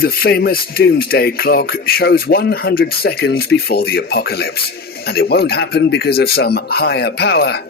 The famous doomsday clock shows 100 seconds before the apocalypse, and it won't happen because of some higher power.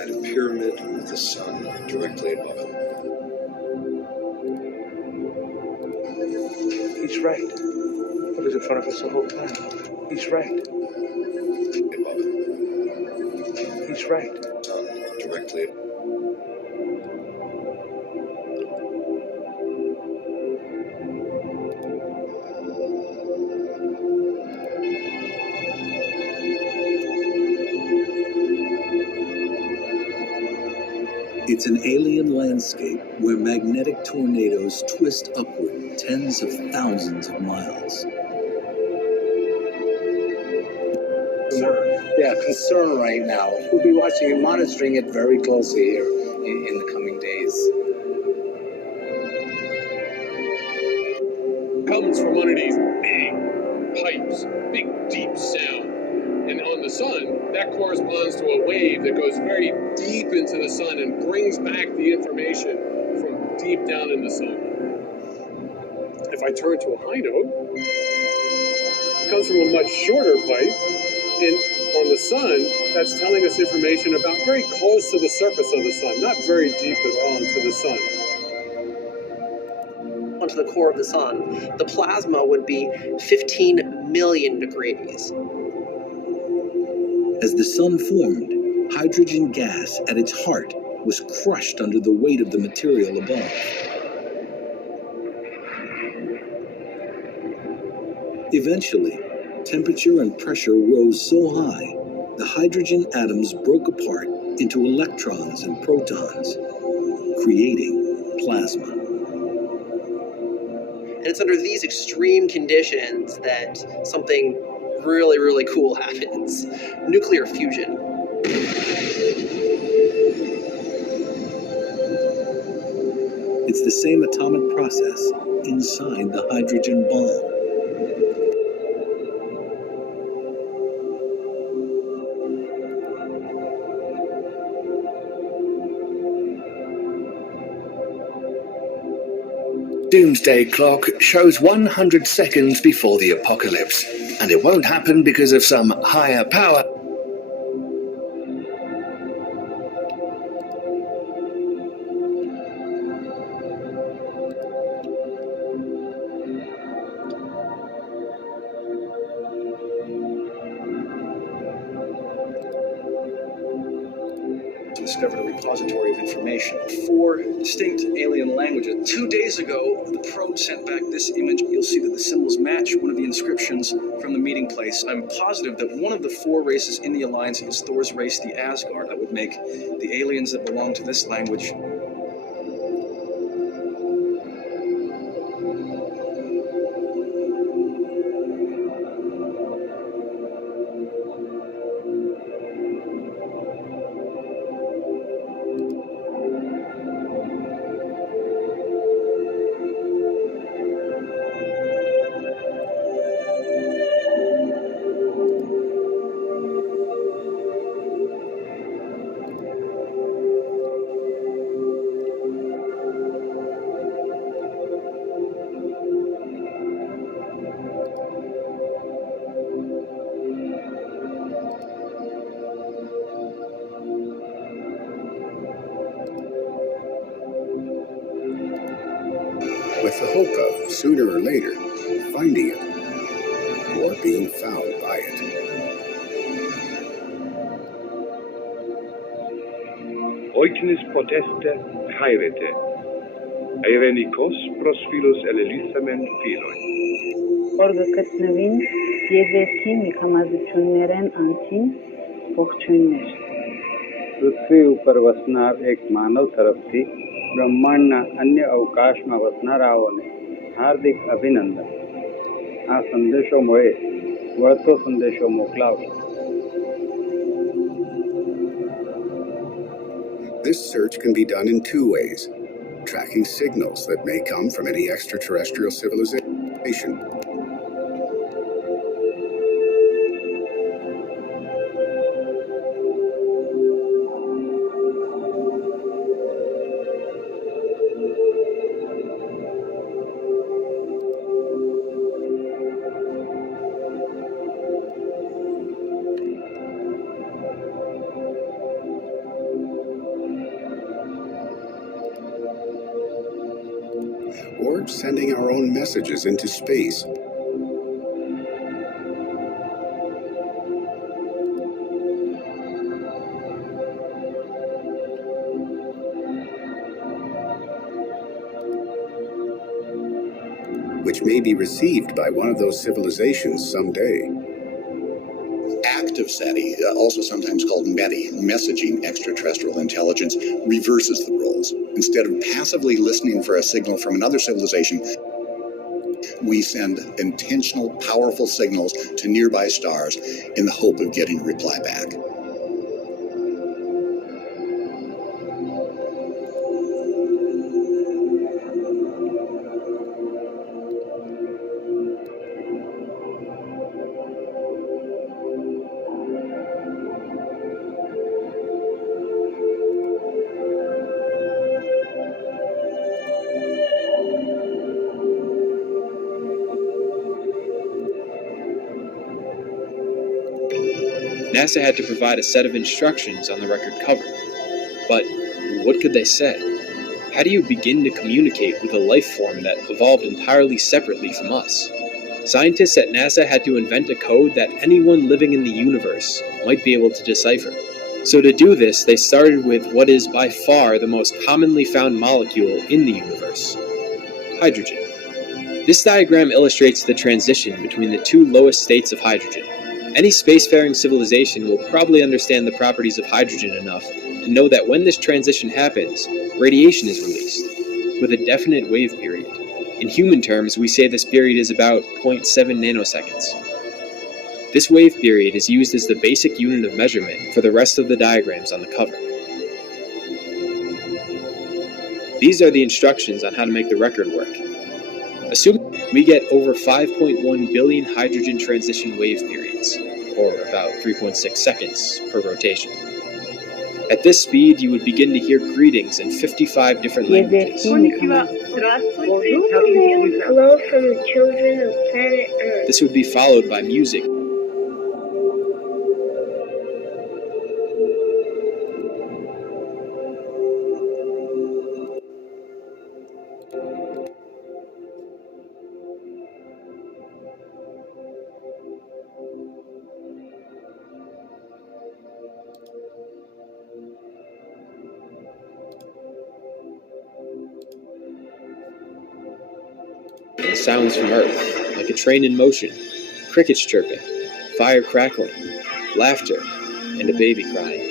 At a pyramid with the sun directly above it. He's right. It was in front of us the whole time. He's right. Above it. He's right. Sun directly. It's an alien landscape where magnetic tornadoes twist upward tens of thousands of miles. Concern right now. We'll be watching and monitoring it very closely here in the coming days. Comes from one of these big pipes, big deep sound. And on the sun, that corresponds to a wave that goes very deep into the sun and brings back the information from deep down in the sun. If I turn to a high note, it comes from a much shorter pipe, and on the sun, that's telling us information about very close to the surface of the sun, not very deep at all into the sun. Onto the core of the sun, the plasma would be 15 million degrees. As the sun formed, hydrogen gas at its heart was crushed under the weight of the material above. Eventually, temperature and pressure rose so high, the hydrogen atoms broke apart into electrons and protons, creating plasma. And it's under these extreme conditions that something really, really cool happens. Nuclear fusion. It's the same atomic process inside the hydrogen bomb. Doomsday clock shows 100 seconds before the apocalypse, and it won't happen because of some higher power. Discovered a repository of information, 4 distinct alien languages. 2 days ago, the probe sent back this image. You'll see that the symbols match one of the inscriptions from the meeting place. I'm positive that one of the 4 races in the Alliance is Thor's race, the Asgard. That would make the aliens that belong to this language. with the hope of, sooner or later, finding it or being found by it. Oiknis proteste chairete, Eirenikos prosphilus elelithamen philoi. Օրգկտ նվին եզերքի միքամազություններեն անցին ողջույններ. पृथ्वी ઉપર વસનાર એક માનવ તરફથી બ્રહ્માંડના अन्य અવકાશમાં વસનારાઓને હાર્દિક અભિનંદન. આ સંદેશો મળે વળતો સંદેશો મોકલાવશે. This search can be done in two ways: tracking signals that may come from any extraterrestrial civilization, or sending our own messages into space. Which may be received by one of those civilizations someday. Active SETI, also sometimes called METI, messaging extraterrestrial intelligence, reverses the roles. Instead of passively listening for a signal from another civilization, we send intentional, powerful signals to nearby stars in the hope of getting a reply back. NASA had to provide a set of instructions on the record cover. But what could they say? How do you begin to communicate with a life form that evolved entirely separately from us? Scientists at NASA had to invent a code that anyone living in the universe might be able to decipher. So to do this, they started with what is by far the most commonly found molecule in the universe: hydrogen. This diagram illustrates the transition between the two lowest states of hydrogen. Any spacefaring civilization will probably understand the properties of hydrogen enough to know that when this transition happens, radiation is released, with a definite wave period. In human terms, we say this period is about 0.7 nanoseconds. This wave period is used as the basic unit of measurement for the rest of the diagrams on the cover. These are the instructions on how to make the record work. Assume we get over 5.1 billion hydrogen transition wave periods, or about 3.6 seconds per rotation. At this speed, you would begin to hear greetings in 55 different languages. Hello from the children of planet Earth. This would be followed by music. Sounds from Earth, like a train in motion, crickets chirping, fire crackling, laughter, and a baby crying.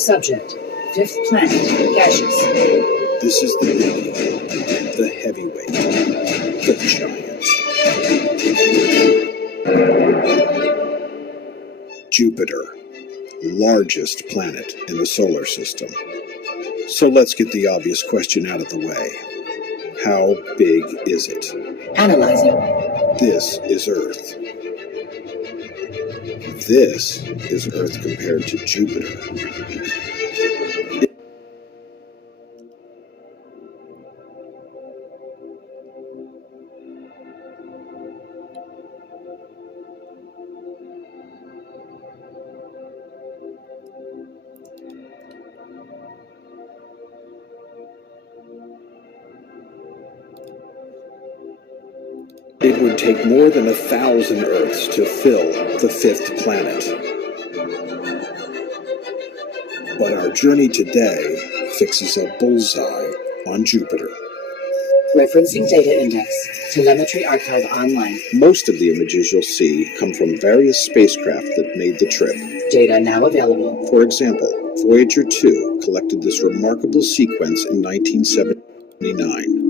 Subject, fifth planet, gaseous. This is the biggie, the heavyweight, the giant. Jupiter, largest planet in the solar system. So let's get the obvious question out of the way. How big is it? Analyzing. This is Earth. This is Earth compared to Jupiter. It would take more than 1,000 Earths to fill the fifth planet. But our journey today fixes a bullseye on Jupiter. Referencing data index. Telemetry archive online. Most of the images you'll see come from various spacecraft that made the trip. Data now available. For example, Voyager 2 collected this remarkable sequence in 1979.